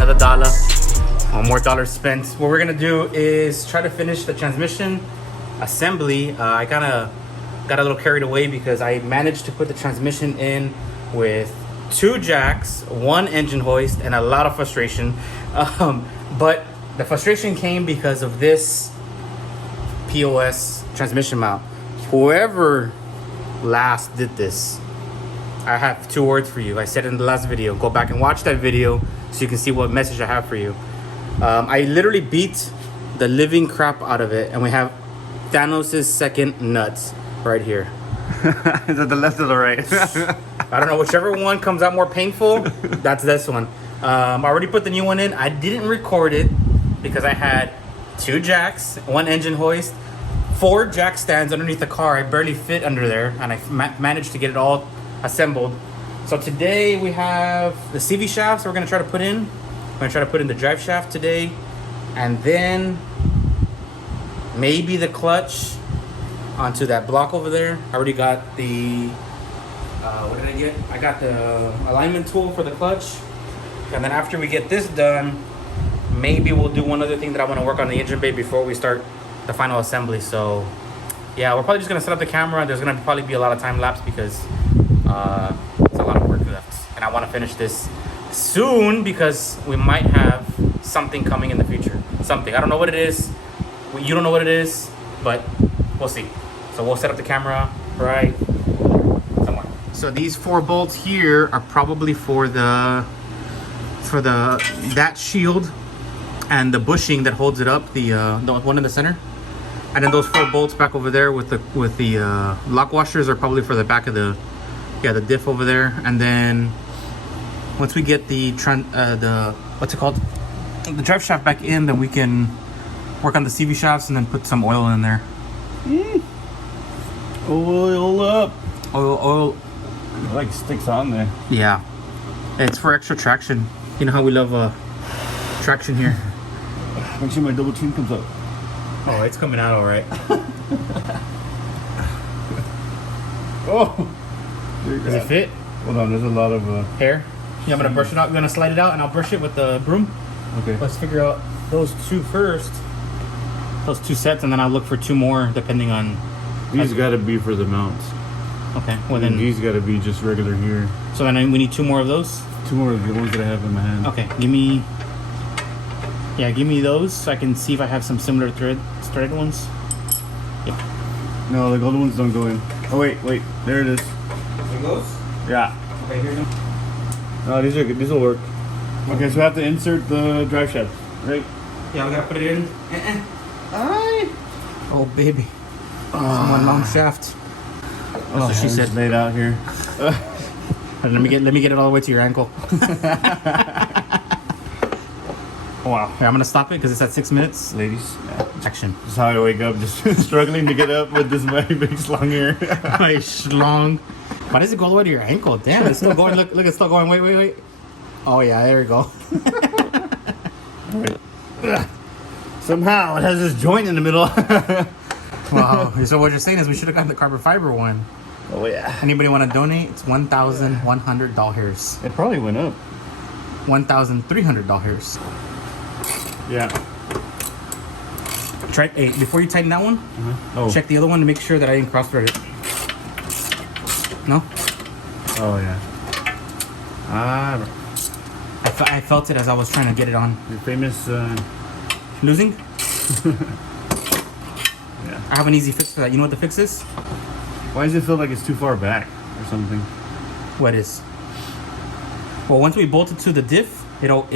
Another dollar, more dollars spent. What we're gonna do is try to finish the transmission assembly. I kind of got a little carried away because I managed to put the transmission in with 2 jacks, 1 engine hoist, and a lot of frustration. But the frustration came because of this POS transmission mount. Whoever last did this, I have 2 words for you. I said it in the last video. Go back and watch that video so you can see what message I have for you. I literally beat the living crap out of it, and we have Thanos' second nuts right here. Is that the left or the right? I don't know, whichever one comes out more painful, that's this one. I already put the new one in. I didn't record it because I had 2 jacks, 1 engine hoist, 4 jack stands underneath the car. I barely fit under there, and I managed to get it all assembled. So today we have the CV shafts we're gonna try to put in. We're gonna try to put in the drive shaft today, and then maybe the clutch onto that block over there. I already got the what did I get? I got the alignment tool for the clutch, and then after we get this done, maybe we'll do one other thing that I want to work on the engine bay before we start the final assembly. So yeah, we're probably just gonna set up the camera. There's gonna probably be a lot of time lapse because it's a lot of work left, and I want to finish this soon because we might have something coming in the future. Something, I don't know what it is. You don't know what it is, but we'll see. So we'll set up the camera right somewhere. So these 4 bolts here are probably for the that shield and the bushing that holds it up, the one in the center. And then those 4 bolts back over there with the lock washers are probably for the back of the diff over there. And then once we get the what's it called, the drive shaft back in, then we can work on the CV shafts and then put some oil in there. Oil up. Oil. It like sticks on there. Yeah, it's for extra traction. You know how we love traction here. Make sure my double chin comes up. Oh, it's coming out all right. Oh, does it fit? Hold on, there's a lot of hair. Yeah, I'm gonna brush it out. I'm gonna slide it out, and I'll brush it with the broom. Okay. Let's figure out those 2 first. Those 2 sets, and then I'll look for 2 more depending on. These gotta be for the mounts. Okay. Well And then these gotta be just regular here. So then we need 2 more of those. 2 more of the ones that I have in my hand. Okay. Give me those so I can see if I have some similar thread ones. Yeah. No, the gold ones don't go in. Oh wait, there it is. It goes. Yeah. Okay. Here's them. No, these are good. These will work. Okay, so we have to insert the drive shaft, right? Yeah, we gotta put it in. Oh baby. One long shaft. Oh, so she said. Laid out here. Let me get it all the way to your ankle. Wow. Here, I'm gonna stop it because it's at 6 minutes. Ladies, Action. this is how I wake up, just struggling to get up with this my big slung hair. My schlong. Why does it go all the way to your ankle? Damn, it's still going. Look, it's still going. Wait. Oh yeah, there we go. Somehow it has this joint in the middle. Wow. So what you're saying is we should have gotten the carbon fiber one. Oh yeah. Anybody want to donate? It's $1,100. It probably went up. $1,300. Yeah. Try before you tighten that one. Oh. Check the other one to make sure that I didn't cross thread it. No. Oh yeah. I felt it as I was trying to get it on. Your famous Losing? Yeah. I have an easy fix for that. You know what the fix is? Why does it feel like it's too far back or something? What is? Well, once we bolt it to the diff, it'll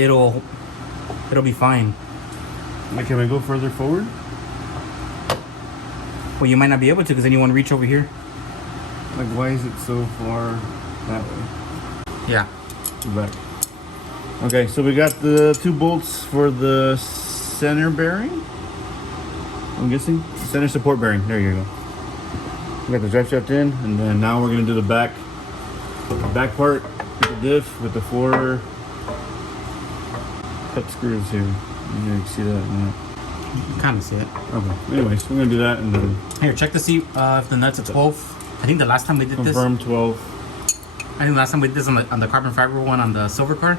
be fine. Like, can we go further forward? Well, you might not be able to because then you want to reach over here. Like, why is it so far that way? Yeah. Back. Okay, so we got the 2 bolts for the center bearing. I'm guessing. Center support bearing. There you go. We got the drive shaft in, and then now we're gonna do the back part with the diff with the 4 cut screws here. You can see that. Yeah. You can kind of see it. Okay. Anyways, we're gonna do that and then Here, check to see if the nuts are 12. I think the last time we did confirm 12. I think last time we did this on the carbon fiber one on the silver car,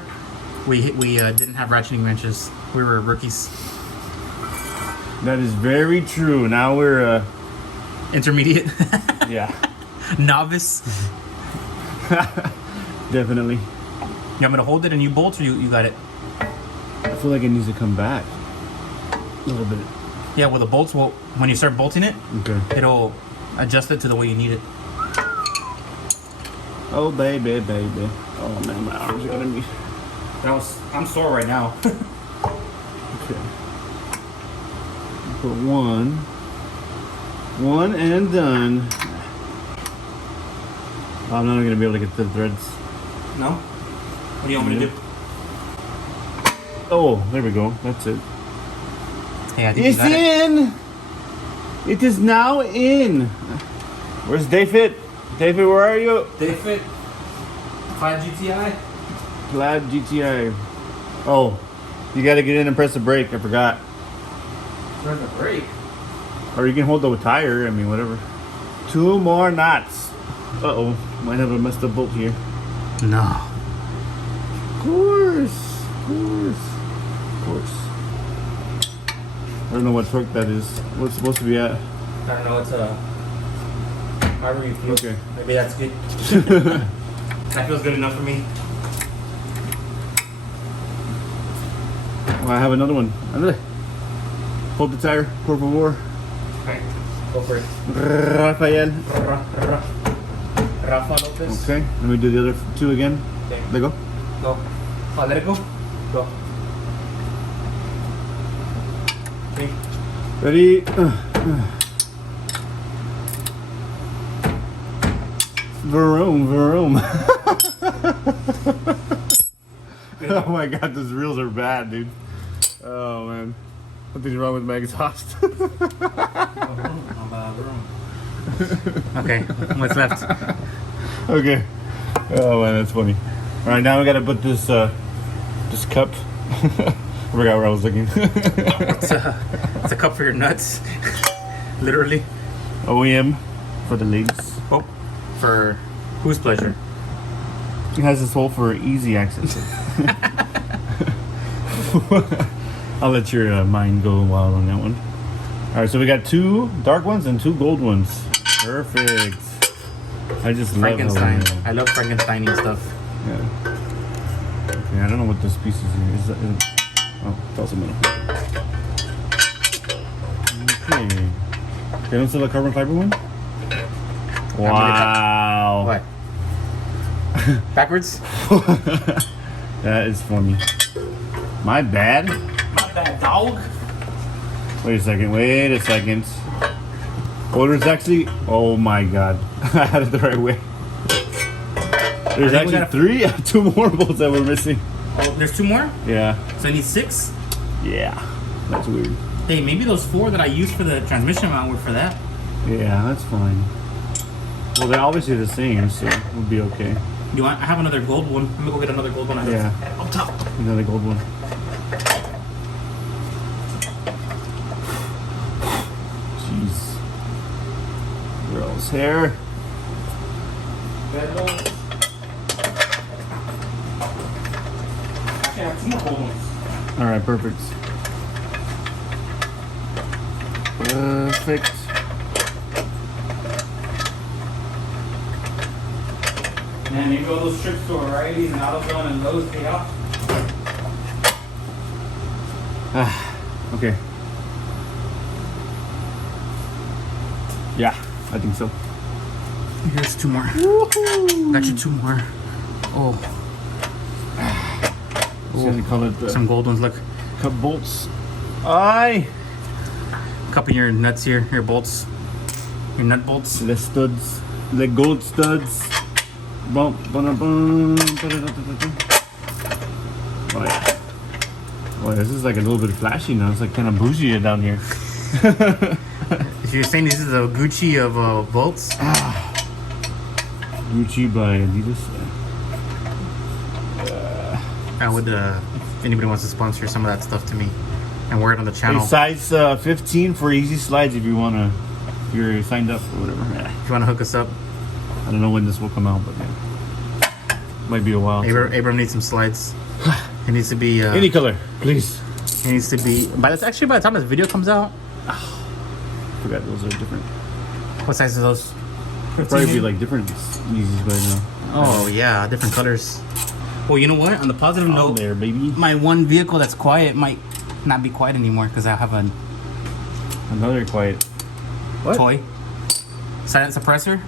we didn't have ratcheting wrenches. We were rookies. That is very true. Now we're Intermediate. yeah. Novice. Definitely. You want me to hold it and you bolt, or you got it? I feel like it needs to come back a little bit. Yeah, well the bolts will, when you start bolting it, Okay. it'll adjust it to the way you need it. Oh baby, baby. Oh man, my arms are gonna be. I'm sore right now. Okay. Put one and done. I'm not gonna be able to get to the threads. No? What do you want me to do? Oh, there we go. That's it. Hey, I think It's you got it. in. It is now in. Where's David? David, where are you? David, 5 GTI. Plaid GTI. Oh, you gotta get in and press the brake. I forgot. There's a brake. Or you can hold the tire. I mean, whatever. 2 more knots. Uh-oh. Might have a messed up bolt here. No. Of course. Of course. I don't know what torque that is. What's it supposed to be at? I don't know. It's however you feel. Okay. Maybe that's good. That feels good enough for me. Well, I have another one. Hold the tire, por favor. Okay. Go for it. Rafael. Rafa Lopez. Okay, let me do the other 2 again. Okay. There you go. Go. Oh, let it go. Go. Okay. Ready? Vroom. Oh my god, those reels are bad, dude. Oh man. Something's wrong with my exhaust. Okay, what's left? Okay. Oh man, that's funny. Alright, now we gotta put this cup. I forgot where I was looking. It's a cup for your nuts. Literally. OEM for the legs. Oh, for whose pleasure? It has this hole for easy access. I'll let your mind go wild on that one. Alright, so we got 2 dark ones and 2 gold ones. Perfect. I just love Frankenstein. how I love Frankenstein and stuff. yeah. Okay, I don't know what this piece is here. Is it, oh, it's also metal. Okay. They don't sell a carbon fiber one? Wow. What? Backwards? That is funny. My bad. My bad, dog. Wait a second. Oh, there's actually. Oh my god. I had it the right way. There's I think we actually gotta- 2 more bolts that we're missing. Oh, there's 2 more? Yeah. So I need 6? Yeah. That's weird. Hey, maybe those 4 that I used for the transmission mount were for that. Yeah, that's fine. Well, they're obviously the same, so we'll be okay. You want? I have another gold one. Let me go get another gold one. Yeah. Up top. Another gold one. Jeez. Girl's hair. Actually, I have 2 more gold ones. Alright, perfect. Perfect. Man, maybe all those trips to O'Reilly's and AutoZone and Lowe's paid off. Okay. Yeah, I think so. Here's 2 more. Got you 2 more. Oh. So they call it the Some gold ones. Look. cup bolts. Aye. Cup of your nuts here. Your bolts. Your nut bolts. The studs. The gold studs. Bum, bum, bum, Right. Boy, this is like a little bit flashy now. It's like kind of bougie down here. If you're saying this is a Gucci of bolts, Gucci by Adidas. I would. If anybody wants to sponsor some of that stuff to me, and wear it on the Hey, channel. size 15 for easy slides if you wanna. If you're signed up or whatever. If you want to hook us up, I don't know when this will come out, but yeah. Might be a while. Abram needs some slides. It needs to be. Any color, please. It needs to be. By the time this video comes out, Forgot those are different. what size are those? Probably be like different Yeezys by now. Oh yeah, different colors. Well, you know what? On the positive Oh, note, there, baby. my one vehicle that's quiet might not be quiet anymore because I have a Another quiet. What? toy silent suppressor.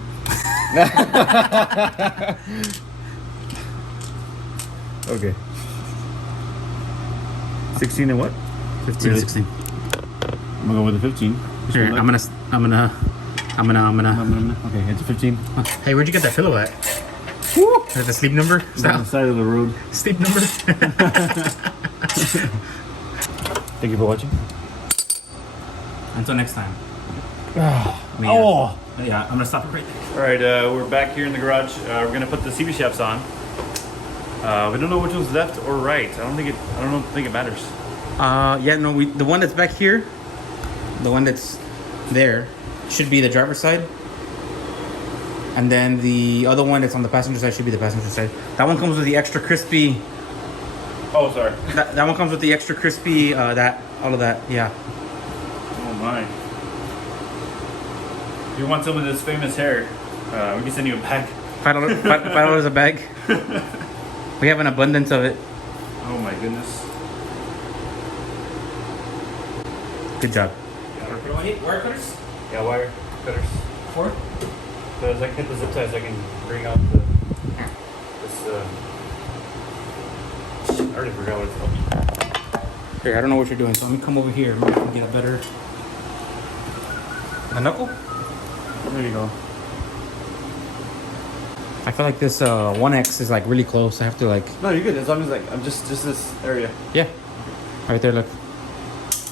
Okay. 16 and what? 15, Really? 16. I'm gonna go with the 15. Here, I'm gonna. Okay, it's a 15. Hey, where'd you get that pillow at? Woo! Is that the sleep number? Is It's on the that side of the road. sleep number? Thank you for watching. Until next time. Oh! Yeah, I'm gonna stop it right there. Alright, we're back here in the garage. We're gonna put the CV shafts on. We don't know which one's left or right. I don't think it matters. Yeah, no, the one that's back here, the one that's there, should be the driver's side. And then the other one that's on the passenger side should be the passenger side. That one comes with the extra crispy. Oh, sorry. That one comes with the extra crispy. All of that. Yeah. Oh my. If you want some of this famous hair, we can send you a bag. $5 a bag. We have an abundance of it. Oh my goodness. Good job. Wire cutters? Yeah, wire cutters. 4? Because I can hit the zip ties, I can bring out this. I already forgot what it's called. Here, I don't know what you're doing, so let me come over here. Maybe I can get a better. The knuckle? There you go. I feel like this 1X is like really close. I have to like. No, you're good. As long as like I'm just this area. Yeah. Right there, look.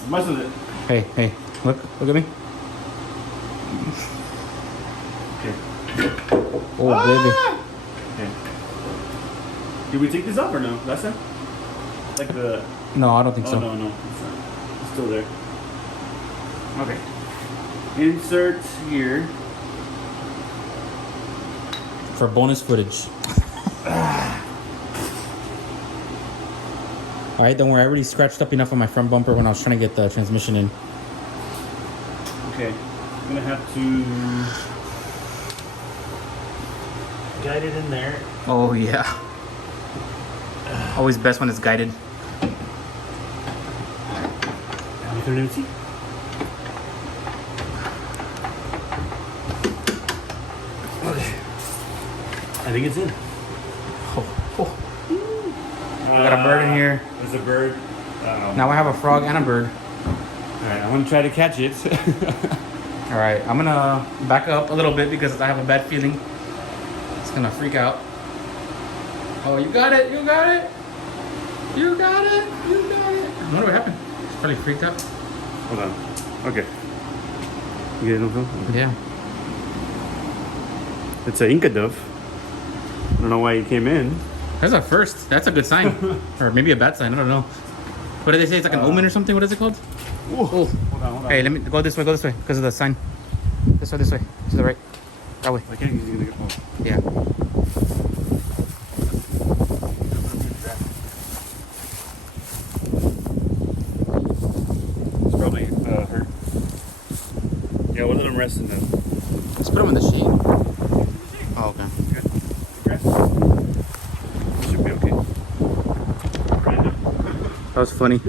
Mess with it. Hey, look at me. Okay. Oh, baby. Okay. Did we take this off or no? Last time? Like the. No, I don't think Oh so. no, it's not. It's still there. Okay. Insert here. For bonus footage. Alright, don't worry. I already scratched up enough on my front bumper when I was trying to get the transmission in. Okay. I'm gonna have to guide it in there. Oh, yeah. Always best when it's guided. I think it's in. I got a bird in here. There's a bird. Now I have a frog and a bird. Alright, I'm gonna try to catch it. Alright, I'm gonna back up a little bit because I have a bad feeling it's gonna freak out. Oh, you got it! You got it! You got it! You got it! I wonder what happened. It's probably freaked out. Hold on. Okay. You get it, Uncle? Yeah. It's an Inca dove. I don't know why he came in. That's a first. That's a good sign. Or maybe a bad sign. I don't know. What did they say? It's like an omen or something? What is it called? Ooh. Oh. Hold on. Hey, let me go this way, because of the sign. This way, to the right. That way. I can't use it. Yeah. It's probably hurt. Yeah, we'll let him rest in the. Let's put him in the shade. Oh, okay. Should be okay. That was funny.